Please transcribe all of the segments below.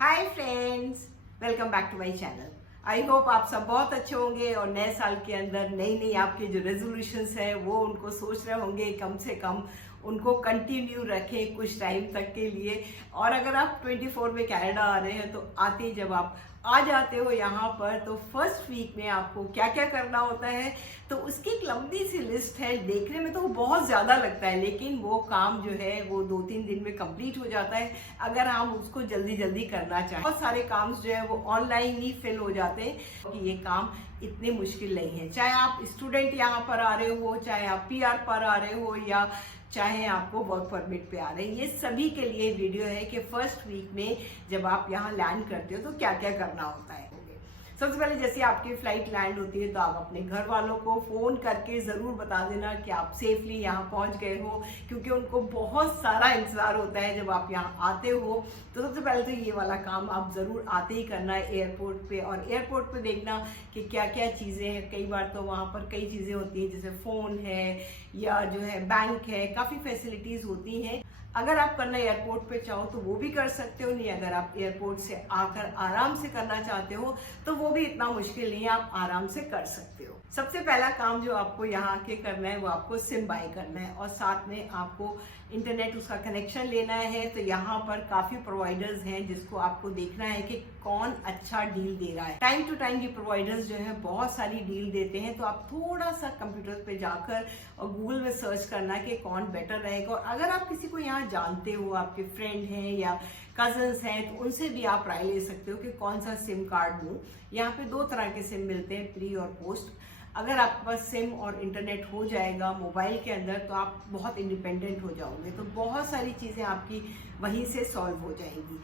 Hi friends, welcome back to my channel. I hope आप सब बहुत अच्छे होंगे और नए साल के अंदर नई नई आपके जो रेजोल्यूशंस है वो उनको सोच रहे होंगे कम से कम उनको कंटिन्यू रखें कुछ टाइम तक के लिए। और अगर आप 24 में कनाडा आ रहे हैं तो आते जब आप आ जाते हो यहाँ पर तो फर्स्ट वीक में आपको क्या क्या करना होता है तो उसकी एक लंबी सी लिस्ट है। देखने में तो वो बहुत ज़्यादा लगता है लेकिन वो काम जो है वो 2-3 दिन में कंप्लीट हो जाता है अगर हम उसको जल्दी जल्दी करना चाहें। बहुत सारे काम जो है वो ऑनलाइन ही फिल हो जाते हैं कि ये काम इतने मुश्किल नहीं है। चाहे आप स्टूडेंट यहाँ पर आ रहे हो, चाहे आप पीआर पर आ रहे हो या चाहे आपको वर्क परमिट पे आ रहे हैं, ये सभी के लिए वीडियो है कि फर्स्ट वीक में जब आप यहाँ लैंड करते हो तो क्या क्या करना होता है। सबसे पहले जैसे आपकी फ्लाइट लैंड होती है तो आप अपने घर वालों को फ़ोन करके ज़रूर बता देना कि आप सेफली यहाँ पहुँच गए हो, क्योंकि उनको बहुत सारा इंतज़ार होता है जब आप यहाँ आते हो। तो सबसे पहले तो ये वाला काम आप ज़रूर आते ही करना है एयरपोर्ट पे। और एयरपोर्ट पे देखना कि क्या क्या चीज़ें हैं। कई बार तो वहाँ पर कई चीज़ें होती हैं जैसे फ़ोन है या जो है बैंक है, काफ़ी फैसिलिटीज़ होती हैं। अगर आप करना एयरपोर्ट पे चाहो तो वो भी कर सकते हो, नहीं अगर आप एयरपोर्ट से आकर आराम से करना चाहते हो तो वो भी इतना मुश्किल नहीं है, आप आराम से कर सकते हो। सबसे पहला काम जो आपको यहाँ आके करना है वो आपको सिम बाय करना है और साथ में आपको इंटरनेट उसका कनेक्शन लेना है। तो यहाँ पर काफ़ी प्रोवाइडर्स हैं जिसको आपको देखना है कि कौन अच्छा डील दे रहा है। टाइम टू टाइम ये प्रोवाइडर्स जो है बहुत सारी डील देते हैं, तो आप थोड़ा सा कंप्यूटर पे जाकर और गूगल में सर्च करना कि कौन बेटर रहेगा। और अगर आप किसी को यहाँ जानते हो, आपके फ्रेंड हैं या कजन्स हैं, तो उनसे भी आप राय ले सकते हो कि कौन सा सिम कार्ड लूँ। यहाँ पे 2 तरह के सिम मिलते हैं, प्री और पोस्ट। अगर आपके पास सिम और इंटरनेट हो जाएगा मोबाइल के अंदर तो आप बहुत इंडिपेंडेंट हो जाओगे, तो बहुत सारी चीज़ें आपकी वहीं से सॉल्व हो जाएंगी।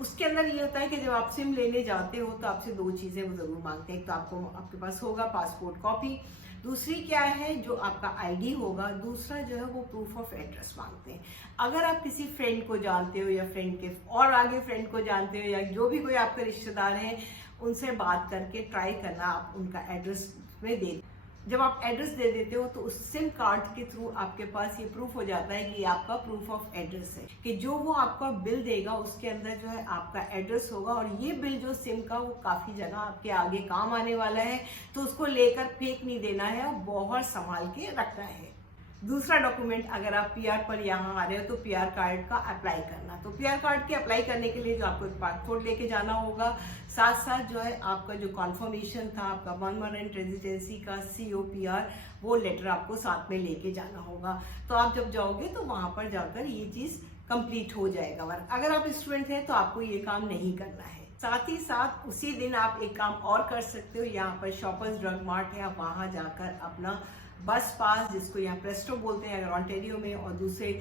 उसके अंदर ये होता है कि जब आप सिम लेने जाते हो तो आपसे 2 चीज़ें वो ज़रूर मांगते हैं। तो आपको आपके पास होगा पासपोर्ट कॉपी, दूसरी क्या है जो आपका आईडी होगा, दूसरा जो है वो प्रूफ ऑफ एड्रेस मांगते हैं। अगर आप किसी फ्रेंड को जानते हो या फ्रेंड के और आगे फ्रेंड को जानते हो या जो भी कोई आपके रिश्तेदार हैं उनसे बात करके ट्राई करना आप उनका एड्रेस में दे। जब आप एड्रेस दे देते हो तो उस सिम कार्ड के थ्रू आपके पास ये प्रूफ हो जाता है कि आपका प्रूफ ऑफ एड्रेस है, कि जो वो आपका बिल देगा उसके अंदर जो है आपका एड्रेस होगा। और ये बिल जो सिम का वो काफ़ी जगह आपके आगे काम आने वाला है, तो उसको लेकर फेंक नहीं देना है और बहुत संभाल के रखना है। दूसरा डॉक्यूमेंट, अगर आप पीआर पर यहाँ आ रहे हो तो पीआर कार्ड का अप्लाई करना। तो पीआर कार्ड के अप्लाई करने के लिए जो आपको एक पासपोर्ट लेके जाना होगा, साथ साथ जो है आपका जो कॉन्फर्मेशन था आपका परमानेंट रेजिडेंसी का COPR, वो लेटर आपको साथ में लेके जाना होगा। तो आप जब जाओगे तो वहाँ पर जाकर ये चीज़ कंप्लीट हो जाएगा। अगर आप स्टूडेंट हैं तो आपको ये काम नहीं करना है। साथ ही साथ उसी दिन आप एक काम और कर सकते हो, यहाँ पर शॉपर्स ड्रग मार्ट है, आप वहाँ जाकर अपना बस पास, जिसको यहाँ प्रेस्टो बोलते हैं अगर ऑन्टेरियो में, और दूसरे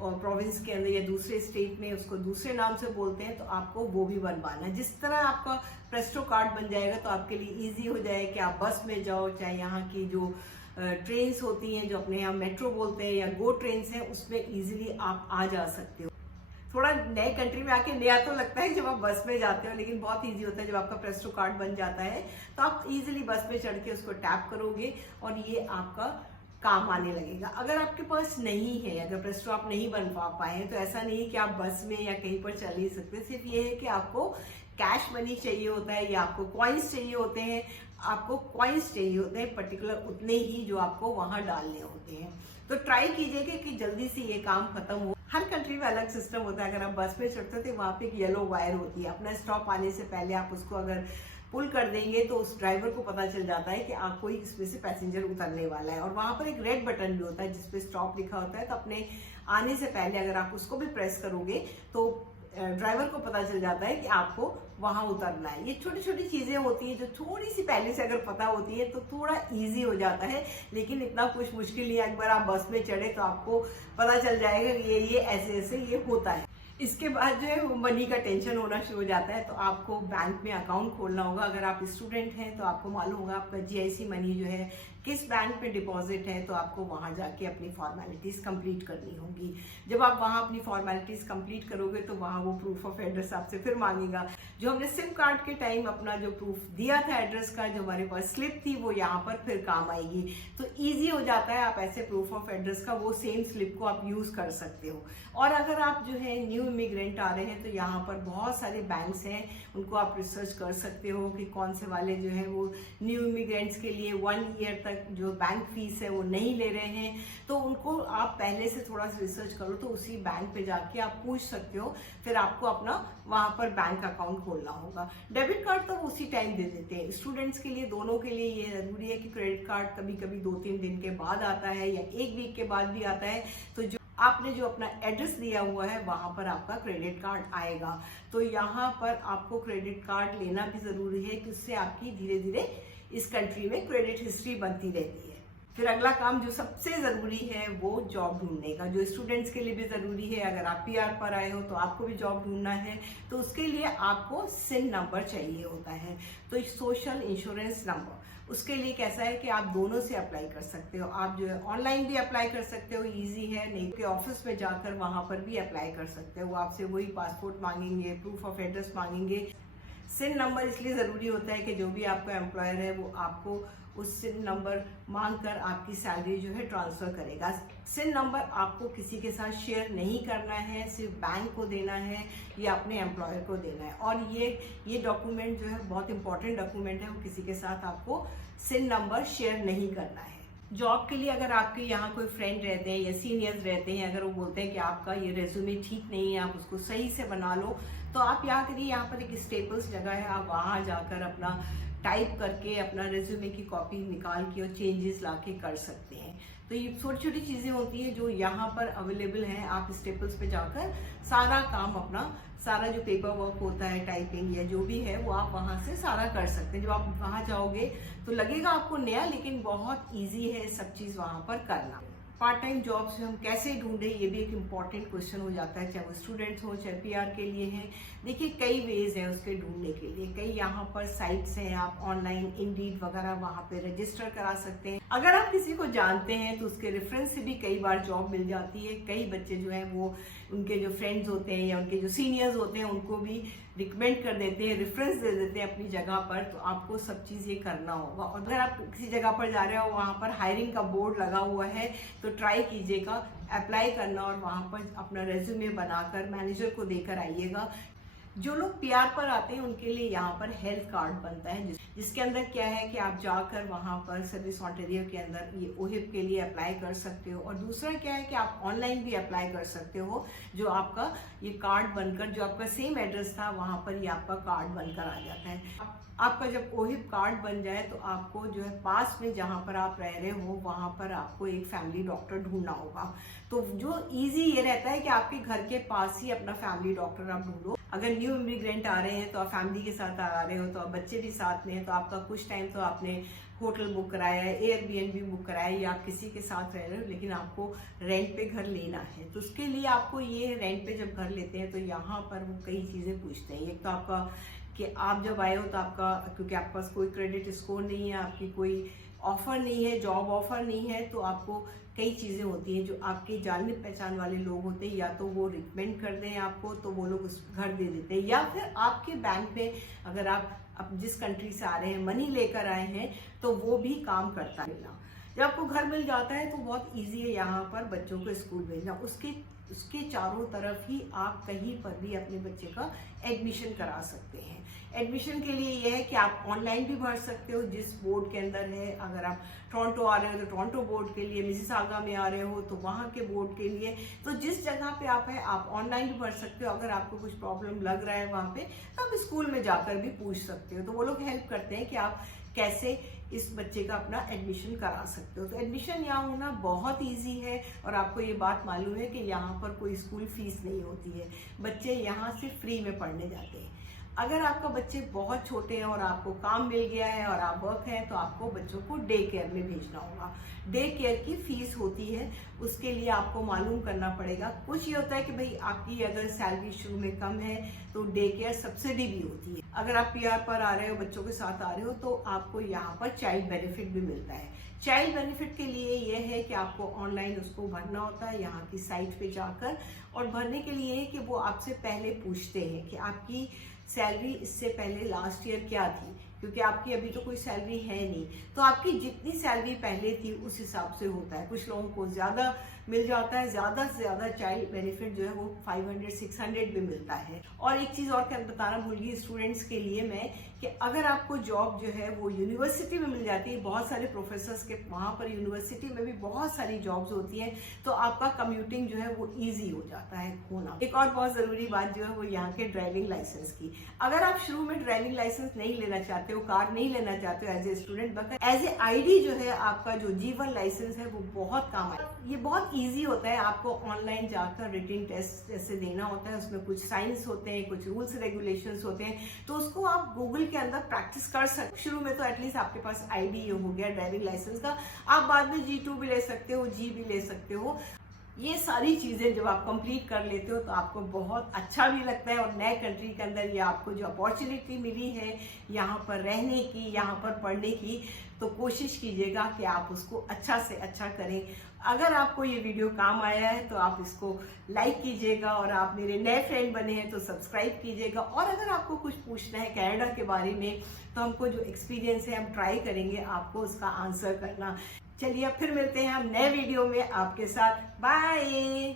प्रोविंस के अंदर या दूसरे स्टेट में उसको दूसरे नाम से बोलते हैं, तो आपको वो भी बनवाना है। जिस तरह आपका प्रेस्टो कार्ड बन जाएगा तो आपके लिए इजी हो जाएगा कि आप बस में जाओ, चाहे यहाँ की जो ट्रेन्स होती हैं जो अपने यहाँ मेट्रो बोलते हैं या गो ट्रेन्स हैं, उसमें ईजिली आप आ जा सकते हो। थोड़ा नए कंट्री में आके नया तो लगता है जब आप बस में जाते हो, लेकिन बहुत इजी होता है जब आपका प्रेस्टो कार्ड बन जाता है तो आप इजीली बस में चढ़ के उसको टैप करोगे और ये आपका काम आने लगेगा। अगर आपके पास नहीं है, अगर प्रेस्टो आप नहीं बनवा पाए तो ऐसा नहीं है कि आप बस में या कहीं पर चल नहीं सकते। सिर्फ ये है कि आपको कैश मनी चाहिए होता है या आपको कॉइन्स चाहिए होते हैं। आपको कॉइन्स चाहिए होते हैं पर्टिकुलर उतने ही जो आपको वहाँ डालने होते हैं। तो ट्राई कीजिएगा कि जल्दी से ये काम खत्म हो। हर कंट्री में अलग सिस्टम होता है। अगर आप बस में चढ़ते हो तो वहाँ पे एक येलो वायर होती है, अपना स्टॉप आने से पहले आप उसको अगर पुल कर देंगे तो उस ड्राइवर को पता चल जाता है कि आप कोई इसमें से पैसेंजर उतरने वाला है। और वहाँ पर एक रेड बटन भी होता है जिसपे स्टॉप लिखा होता है, तो अपने आने से पहले अगर आप उसको भी प्रेस करोगे तो ड्राइवर को पता चल जाता है कि आपको वहाँ उतरना है। ये छोटी छोटी चीज़ें होती हैं जो थोड़ी सी पहले से अगर पता होती है तो थोड़ा इजी हो जाता है, लेकिन इतना कुछ मुश्किल नहीं है। एक बार आप बस में चढ़े तो आपको पता चल जाएगा कि ये ऐसे ऐसे ये होता है। इसके बाद जो है मनी का टेंशन होना शुरू हो जाता है। तो आपको बैंक में अकाउंट खोलना होगा। अगर आप स्टूडेंट हैं तो आपको मालूम होगा आपका GIC मनी जो है किस बैंक में डिपॉजिट है, तो आपको वहाँ जाके अपनी फॉर्मेलिटीज़ कंप्लीट करनी होगी। जब आप वहाँ अपनी फॉर्मेलिटीज़ कंप्लीट करोगे तो वहाँ वो प्रूफ ऑफ एड्रेस आपसे फिर मांगेगा। जो हमने सिम कार्ड के टाइम अपना जो प्रूफ दिया था एड्रेस का, जो हमारे पास स्लिप थी, वो यहाँ पर फिर काम आएगी। तो ईजी हो जाता है, आप ऐसे प्रूफ ऑफ एड्रेस का वो सेम स्लिप को आप यूज़ कर सकते हो। और अगर आप जो है न्यू इमिग्रेंट आ रहे हैं तो यहाँ पर बहुत सारे बैंक्स हैं, उनको आप रिसर्च कर सकते हो कि कौन से वाले जो है वो न्यू इमिग्रेंट्स के लिए 1 ईयर तक जो बैंक फीस है वो नहीं ले रहे हैं। तो उनको आप पहले से थोड़ा सा रिसर्च करो तो उसी बैंक पे जाके आप पूछ सकते हो, फिर आपको अपना वहाँ पर बैंक अकाउंट खोलना होगा। डेबिट कार्ड तो उसी टाइम दे देते हैं। स्टूडेंट्स के लिए, दोनों के लिए ये जरूरी है कि क्रेडिट कार्ड कभी कभी 2-3 दिन के बाद आता है या 1 वीक के बाद भी आता है, तो जो आपने जो अपना एड्रेस दिया हुआ है वहां पर आपका क्रेडिट कार्ड आएगा। तो यहाँ पर आपको क्रेडिट कार्ड लेना भी जरूरी है कि उससे आपकी धीरे धीरे इस कंट्री में क्रेडिट हिस्ट्री बनती रहती है। फिर अगला काम जो सबसे जरूरी है वो जॉब ढूंढने का, जो स्टूडेंट्स के लिए भी जरूरी है। अगर आप पीआर पर आए हो तो आपको भी जॉब ढूंढना है, तो उसके लिए आपको सिन नंबर चाहिए होता है, तो सोशल इंश्योरेंस नंबर। उसके लिए कैसा है कि आप दोनों से अप्लाई कर सकते हो। आप जो है ऑनलाइन भी अप्लाई कर सकते हो, इजी है, नहीं कि ऑफिस में जाकर वहां पर भी अप्लाई कर सकते हो। वो आपसे वही पासपोर्ट मांगेंगे, प्रूफ ऑफ एड्रेस मांगेंगे। सिन नंबर इसलिए ज़रूरी होता है कि जो भी आपका एम्प्लॉयर है वो आपको उस सिन नंबर मांगकर आपकी सैलरी जो है ट्रांसफ़र करेगा। सिन नंबर आपको किसी के साथ शेयर नहीं करना है, सिर्फ बैंक को देना है या अपने एम्प्लॉयर को देना है। और ये डॉक्यूमेंट जो है बहुत इंपॉर्टेंट डॉक्यूमेंट है, वो किसी के साथ आपको सिन नंबर शेयर नहीं करना है। जॉब के लिए अगर आपके यहाँ कोई फ्रेंड रहते हैं या सीनियर्स रहते हैं, अगर वो बोलते हैं कि आपका ये रेज्यूमे ठीक नहीं है, आप उसको सही से बना लो, तो आप यहाँ करिए, यहाँ पर एक स्टेपल्स जगह है, आप वहाँ जाकर अपना टाइप करके अपना रेज्यूमे की कॉपी निकाल के और चेंजेस लाके कर सकते हैं। तो ये छोटी छोटी चीज़ें होती हैं जो यहाँ पर अवेलेबल हैं। आप स्टेपल्स पे जाकर सारा काम अपना, सारा जो पेपर वर्क होता है, टाइपिंग या जो भी है, वो आप वहाँ से सारा कर सकते हैं। जब आप वहाँ जाओगे तो लगेगा आपको नया, लेकिन बहुत ईजी है सब चीज़ वहाँ पर करना। पार्ट टाइम जॉब्स हम कैसे ढूंढें, ये भी एक इम्पॉर्टेंट क्वेश्चन हो जाता है, चाहे वो स्टूडेंट्स हो चाहे पीआर के लिए हैं। देखिए कई वेज हैं उसके ढूंढने के लिए, कई यहाँ पर साइट्स हैं, आप ऑनलाइन इंडीड वगैरह वहाँ पे रजिस्टर करा सकते हैं। अगर आप किसी को जानते हैं तो उसके रेफरेंस से भी कई बार जॉब मिल जाती है। कई बच्चे जो हैं वो उनके जो फ्रेंड्स होते हैं या उनके जो सीनियर्स होते हैं उनको भी रिकमेंड कर देते हैं, रेफरेंस दे देते हैं अपनी जगह पर। तो आपको सब चीज़ ये करना होगा। और अगर आप किसी जगह पर जा रहे हो वहाँ पर हायरिंग का बोर्ड लगा हुआ है तो ट्राई कीजिएगा अप्लाई करना और वहाँ पर अपना रेज्यूमे बनाकर मैनेजर को देकर आइएगा। जो लोग पीआर पर आते हैं उनके लिए यहाँ पर हेल्थ कार्ड बनता है, जिसके अंदर क्या है कि आप जाकर वहाँ पर सर्विस ऑन्टेरियो के अंदर ये ओहिप के लिए अप्लाई कर सकते हो। और दूसरा क्या है कि आप ऑनलाइन भी अप्लाई कर सकते हो, जो आपका ये कार्ड बनकर, जो आपका सेम एड्रेस था वहाँ पर ये आपका कार्ड बनकर आ जाता है। आपका जब ओहिप कार्ड बन जाए तो आपको जो है पास में जहाँ पर आप रह रहे हो वहाँ पर आपको एक फैमिली डॉक्टर ढूंढना होगा। तो जो इजी ये रहता है कि आपके घर के पास ही अपना फैमिली डॉक्टर आप ढूंढो। अगर न्यू इमिग्रेंट आ रहे हैं तो आप फैमिली के साथ आ रहे हो, तो आप बच्चे भी साथ में हैं, तो आपका कुछ टाइम तो आपने होटल बुक कराया है, एयरबीएनबी बुक कराया है, या आप किसी के साथ रह रहे हो लेकिन आपको रेंट पे घर लेना है। तो उसके लिए आपको ये रेंट पे जब घर लेते हैं तो यहाँ पर वो कई चीज़ें पूछते हैं। एक तो आपका कि आप जब आए हो तो आपका, क्योंकि आपके पास कोई क्रेडिट स्कोर नहीं है, आपकी कोई ऑफर नहीं है, जॉब ऑफर नहीं है, तो आपको कई चीज़ें होती हैं जो आपके जान पहचान वाले लोग होते हैं, या तो वो रिकमेंड कर दें आपको तो वो लोग उस घर दे देते हैं, या फिर आपके बैंक में अगर आप जिस कंट्री से आ रहे हैं मनी लेकर आए हैं तो वो भी काम करता है। जब आपको घर मिल जाता है तो बहुत ईजी है यहाँ पर बच्चों को स्कूल भेजना। उसके चारों तरफ ही आप कहीं पर भी अपने बच्चे का एडमिशन करा सकते हैं। एडमिशन के लिए यह है कि आप ऑनलाइन भी भर सकते हो जिस बोर्ड के अंदर है। अगर आप टोरंटो आ रहे हो तो टोरंटो बोर्ड के लिए, मिसिसागा में आ रहे हो तो वहाँ के बोर्ड के लिए, तो जिस जगह पे आप है आप ऑनलाइन भी भर सकते हो। अगर आपको कुछ प्रॉब्लम लग रहा है वहाँ पे तो आप स्कूल में जाकर भी पूछ सकते हो, तो वो लोग हेल्प करते हैं कि आप कैसे इस बच्चे का अपना एडमिशन करा सकते हो। तो एडमिशन यहाँ होना बहुत इजी है। और आपको ये बात मालूम है कि यहाँ पर कोई स्कूल फीस नहीं होती है, बच्चे यहाँ से फ्री में पढ़ने जाते हैं। अगर आपका बच्चे बहुत छोटे हैं और आपको काम मिल गया है और आप वर्क हैं तो आपको बच्चों को डे केयर में भेजना होगा। डे केयर की फीस होती है, उसके लिए आपको मालूम करना पड़ेगा। कुछ ये होता है कि भाई आपकी अगर सैलरी शुरू में कम है तो डे केयर सब्सिडी भी होती है। अगर आप पीआर पर आ रहे हो, बच्चों के साथ आ रहे हो, तो आपको यहाँ पर चाइल्ड बेनिफिट भी मिलता है। चाइल्ड बेनिफिट के लिए यह है कि आपको ऑनलाइन उसको भरना होता है यहाँ की साइट पे जाकर, और भरने के लिए है कि वो आपसे पहले पूछते हैं कि आपकी सैलरी इससे पहले लास्ट ईयर क्या थी, क्योंकि आपकी अभी तो कोई सैलरी है नहीं, तो आपकी जितनी सैलरी पहले थी उस हिसाब से होता है। कुछ लोगों को ज़्यादा मिल जाता है, ज़्यादा से ज़्यादा चाइल्ड बेनिफिट जो है वो 500-600 भी मिलता है। और एक चीज़ और बताना भूल गई स्टूडेंट्स के लिए मैं, कि अगर आपको जॉब जो है वो यूनिवर्सिटी में मिल जाती है, बहुत सारे प्रोफेसर्स के वहाँ पर यूनिवर्सिटी में भी बहुत सारी जॉब्स होती हैं, तो आपका कम्यूटिंग जो है वो ईजी हो जाता है होना। एक और बहुत ज़रूरी बात जो है वो यहाँ के ड्राइविंग लाइसेंस की। अगर आप शुरू में ड्राइविंग लाइसेंस नहीं लेना चाहते हो, कार नहीं लेना चाहते हो एज ए स्टूडेंट, मगर एज ए आईडी जो है आपका जो G1 लाइसेंस है वो बहुत काम आए। ये बहुत ईजी होता है, आपको ऑनलाइन जाकर रिटन टेस्ट जैसे देना होता है, उसमें कुछ साइंस होते हैं, कुछ रूल्स रेगुलेशंस होते हैं, तो उसको आप गूगल के अंदर प्रैक्टिस कर सकते। शुरू में तो एटलीस्ट आपके पास आईडी हो गया ड्राइविंग लाइसेंस का, आप बाद में G2 भी ले सकते हो, G भी ले सकते हो। ये सारी चीज़ें जब आप कंप्लीट कर लेते हो तो आपको बहुत अच्छा भी लगता है, और नए कंट्री के अंदर ये आपको जो अपॉर्चुनिटी मिली है यहाँ पर रहने की, यहाँ पर पढ़ने की, तो कोशिश कीजिएगा कि आप उसको अच्छा से अच्छा करें। अगर आपको ये वीडियो काम आया है तो आप इसको लाइक कीजिएगा, और आप मेरे नए फ्रेंड बने हैं तो सब्सक्राइब कीजिएगा। और अगर आपको कुछ पूछना है कनाडा के बारे में तो हमको जो एक्सपीरियंस है हम ट्राई करेंगे आपको उसका आंसर करना। चलिए अब फिर मिलते हैं हम नए वीडियो में आपके साथ। बाय।